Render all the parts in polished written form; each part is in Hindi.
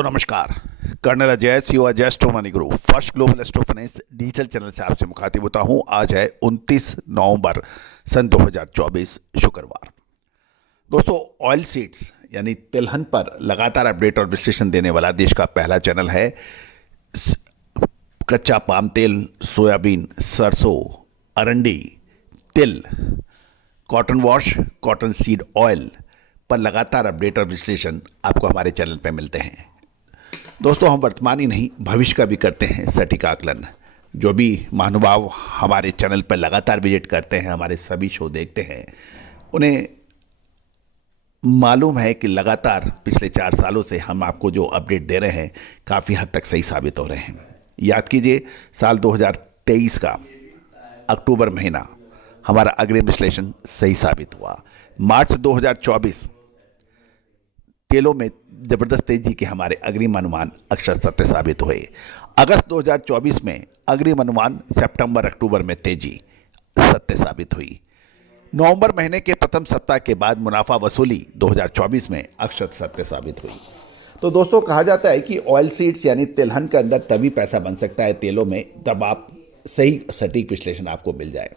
दोस्तों नमस्कार। Colonel Ajay CO Ajay astro money guru first global astro finance digital channel से आपसे मुखातिब होता हूं। आज है 29 नवंबर सन 2024 शुक्रवार। दोस्तों, ऑयल सीड्स यानी तिलहन पर लगातार अपडेट और विश्लेषण देने वाला देश का पहला चैनल है। कच्चा पाम तेल, सोयाबीन, सरसों, अरंडी, तिल, cotton wash, cotton seed oil पर लगातार अपडेट और विश्लेषण आपको हमारे चैनल पर मिलते हैं। दोस्तों, हम वर्तमान ही नहीं भविष्य का भी करते हैं सटीक आकलन। जो भी महानुभाव हमारे चैनल पर लगातार विजिट करते हैं, हमारे सभी शो देखते हैं, उन्हें मालूम है कि लगातार पिछले 4 सालों से हम आपको जो अपडेट दे रहे हैं काफ़ी हद तक सही साबित हो रहे हैं। याद कीजिए, साल 2023 का अक्टूबर महीना हमारा अग्रिम विश्लेषण सही साबित हुआ। मार्च 2024 तेलों में जबरदस्त तेजी के हमारे अग्रिम अनुमान अक्षर सत्य साबित हुए। अगस्त 2024 में अग्रिम अनुमान सितंबर अक्टूबर में तेजी सत्य साबित हुई। नवंबर महीने के प्रथम सप्ताह के बाद मुनाफा वसूली 2024 में अक्षर सत्य साबित हुई। तो दोस्तों, कहा जाता है कि ऑयल सीड्स यानी तिलहन के अंदर तभी पैसा बन सकता है तेलों में, तब आप सही सटीक विश्लेषण आपको मिल जाए।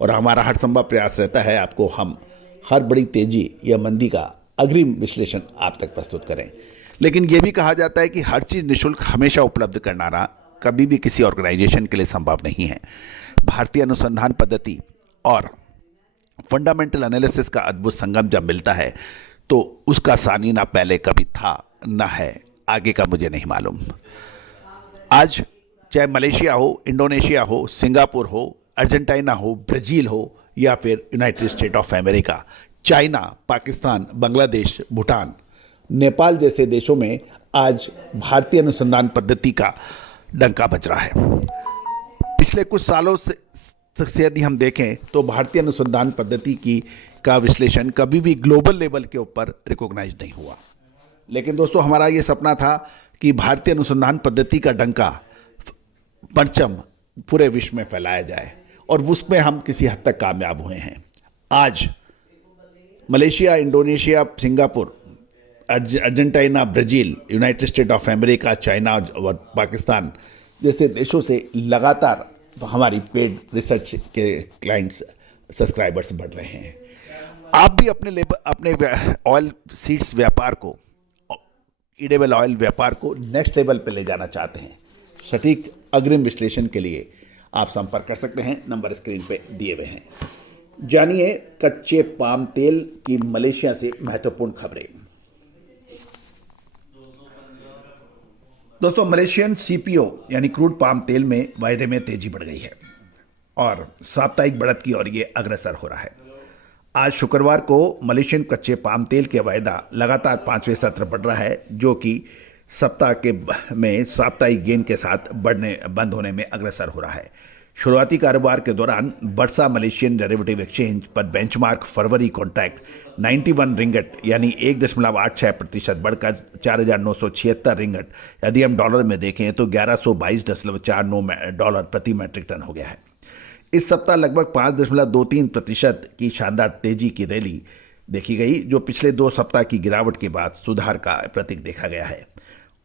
और हमारा हर संभव प्रयास रहता है आपको हम हर बड़ी तेजी या मंदी का अग्रिम विश्लेषण आप तक प्रस्तुत करें। लेकिन यह भी कहा जाता है कि हर चीज़ निःशुल्क हमेशा उपलब्ध कराना कभी भी किसी ऑर्गेनाइजेशन के लिए संभव नहीं है। भारतीय अनुसंधान पद्धति और फंडामेंटल एनालिसिस का अद्भुत संगम जब मिलता है तो उसका सानी ना पहले कभी था ना है, आगे का मुझे नहीं मालूम। आज चाहे मलेशिया हो, इंडोनेशिया हो, सिंगापुर हो, अर्जेंटीना हो, ब्राज़ील हो या फिर United state of America, China, Pakistan, Bangladesh, Bhutan, Nepal जैसे देशों में आज भारतीय अनुसंधान पद्धति का डंका बज रहा है। पिछले कुछ सालों से यदि हम देखें तो भारतीय अनुसंधान पद्धति का विश्लेषण कभी भी ग्लोबल लेवल के ऊपर रिकॉग्नाइज नहीं हुआ। लेकिन दोस्तों, हमारा ये सपना था कि भारतीय अनुसंधान पद्धति का डंका, परचम पूरे विश्व में फैलाया जाए और उसमें हम किसी हद तक कामयाब हुए हैं। आज Malaysia, Indonesia, Singapore, Argentina, Brazil, United state of America, China और पाकिस्तान जैसे देशों से लगातार हमारी पेड रिसर्च के क्लाइंट्स, सब्सक्राइबर्स बढ़ रहे हैं। आप भी अपने ऑयल सीड्स व्यापार को, ईडेबल ऑयल व्यापार को नेक्स्ट लेवल पे ले जाना चाहते हैं। सटीक अग्रिम विश्लेषण के लिए आप संपर्क कर सकते हैं, नंबर स्क्रीन पे दिए हुए हैं। जानिए कच्चे पाम तेल की मलेशिया से महत्वपूर्ण खबरें। दोस्तों, मलेशियन सीपीओ यानी क्रूड पाम तेल में वायदे में तेजी बढ़ गई है और साप्ताहिक बढ़त की ओर ये अग्रसर हो रहा है। आज शुक्रवार को मलेशियन कच्चे पाम तेल के वायदा लगातार 5वें सत्र बढ़ रहा है, जो कि सप्ताह में साप्ताहिक गेन के साथ बंद होने में अग्रसर हो रहा है। शुरुआती कारोबार के दौरान बर्सा मलेशियन डेरिवेटिव एक्सचेंज पर बेंचमार्क फरवरी कॉन्ट्रैक्ट 91 रिंगट यानी 1.86% बढ़कर 4,976 रिंगट, यदि हम डॉलर में देखें तो 1122.49 डॉलर प्रति मैट्रिक टन हो गया है। इस सप्ताह लगभग 5.23% की शानदार तेजी की रैली देखी गई, जो पिछले 2 सप्ताह की गिरावट के बाद सुधार का प्रतीक देखा गया है।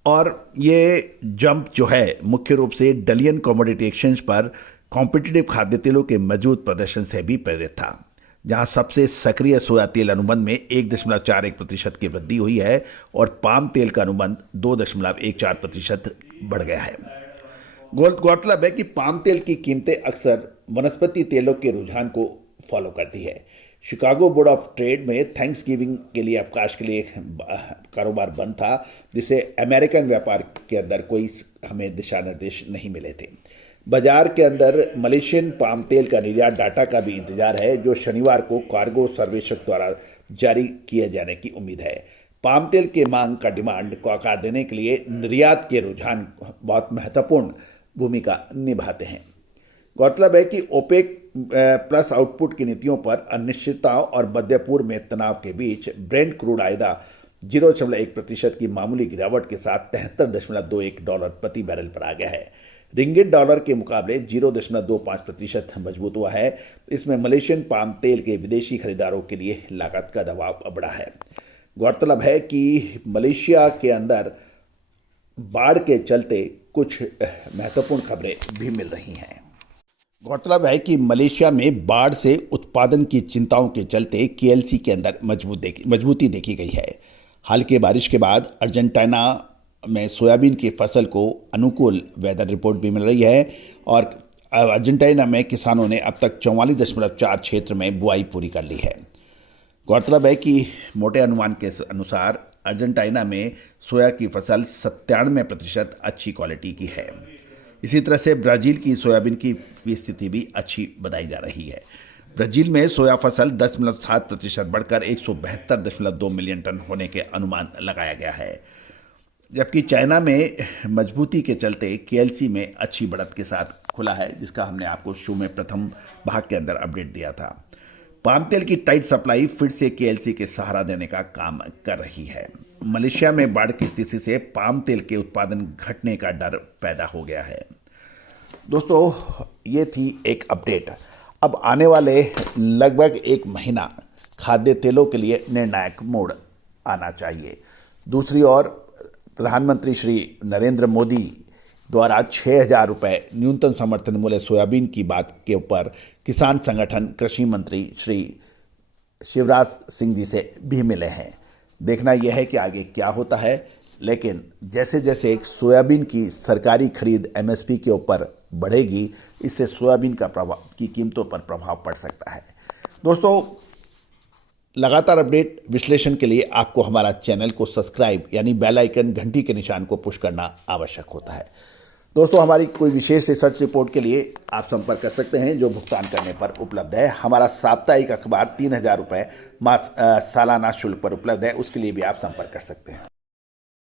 और ये जंप जो है मुख्य रूप से डलियन कमोडिटी एक्सचेंज पर कॉम्पिटिटिव खाद्य तेलों के मजबूत प्रदर्शन से भी प्रेरित था, जहां सबसे सक्रिय सोया तेल अनुबंध में 1.41% की वृद्धि हुई है और पाम तेल का अनुबंध 2.14% बढ़ गया है। गौरतलब है कि पाम तेल की कीमतें अक्सर वनस्पति तेलों के रुझान को फॉलो करती है। शिकागो बोर्ड ऑफ ट्रेड में थैंक्स गिविंग के लिए अवकाश के लिए कारोबार बंद था, जिसे अमेरिकन व्यापार के अंदर कोई हमें दिशा निर्देश नहीं मिले थे। बाजार के अंदर मलेशियन पाम तेल का निर्यात डाटा का भी इंतजार है, जो शनिवार को कार्गो सर्वेक्षक द्वारा जारी किए जाने की उम्मीद है। पाम तेल के मांग का डिमांड को आकार देने के लिए निर्यात के रुझान बहुत महत्वपूर्ण भूमिका निभाते हैं। गौरतलब है कि ओपेक प्लस आउटपुट की नीतियों पर अनिश्चितताओं और मध्य पूर्व में तनाव के बीच ब्रेंट क्रूड आयदा 0.1% की मामूली गिरावट के साथ 73.21 डॉलर प्रति बैरल पर आ गया है। रिंगिट डॉलर के मुकाबले 0.25% मजबूत हुआ है। इसमें मलेशियन पाम तेल के विदेशी खरीदारों के लिए लागत का दबाव बढ़ा है। गौरतलब है कि मलेशिया के अंदर बाढ़ के चलते कुछ महत्वपूर्ण खबरें भी मिल रही हैं। गौरतलब है कि मलेशिया में बाढ़ से उत्पादन की चिंताओं के चलते केएलसी के अंदर मजबूती देखी गई है। हाल के बारिश के बाद अर्जेंटीना में सोयाबीन की फसल को अनुकूल वेदर रिपोर्ट भी मिल रही है और अर्जेंटीना में किसानों ने अब तक 44.4 क्षेत्र में बुआई पूरी कर ली है। गौरतलब है कि मोटे अनुमान के अनुसार अर्जेंटीना में सोया की फसल 97% अच्छी क्वालिटी की है। इसी तरह से ब्राज़ील की सोयाबीन की स्थिति भी अच्छी बताई जा रही है। ब्राज़ील में सोया फसल 10.7% बढ़कर 172.2 मिलियन टन होने के अनुमान लगाया गया है, जबकि चाइना में मजबूती के चलते केएलसी में अच्छी बढ़त के साथ खुला है, जिसका हमने आपको शो में प्रथम भाग के अंदर अपडेट दिया था। पाम तेल की टाइट सप्लाई फिर से केएलसी के सहारा देने का काम कर रही है। मलेशिया में बाढ़ की स्थिति से पाम तेल के उत्पादन घटने का डर पैदा हो गया है। दोस्तों, ये थी एक अपडेट। अब आने वाले लगभग 1 महीना खाद्य तेलों के लिए निर्णायक मोड़ आना चाहिए। दूसरी ओर प्रधानमंत्री श्री नरेंद्र मोदी द्वारा 6,000 रुपये न्यूनतम समर्थन मूल्य सोयाबीन की बात के ऊपर किसान संगठन कृषि मंत्री श्री शिवराज सिंह जी से भी मिले हैं। देखना यह है कि आगे क्या होता है, लेकिन जैसे जैसे सोयाबीन की सरकारी खरीद एमएसपी के ऊपर बढ़ेगी, इससे सोयाबीन की कीमतों पर प्रभाव पड़ सकता है। दोस्तों, लगातार अपडेट विश्लेषण के लिए आपको हमारा चैनल को सब्सक्राइब यानी बेल आइकन घंटी के निशान को पुश करना आवश्यक होता है। दोस्तों, हमारी कोई विशेष रिसर्च रिपोर्ट के लिए आप संपर्क कर सकते हैं, जो भुगतान करने पर उपलब्ध है। हमारा साप्ताहिक अखबार 3,000 रुपये सालाना शुल्क पर उपलब्ध है, उसके लिए भी आप संपर्क कर सकते हैं।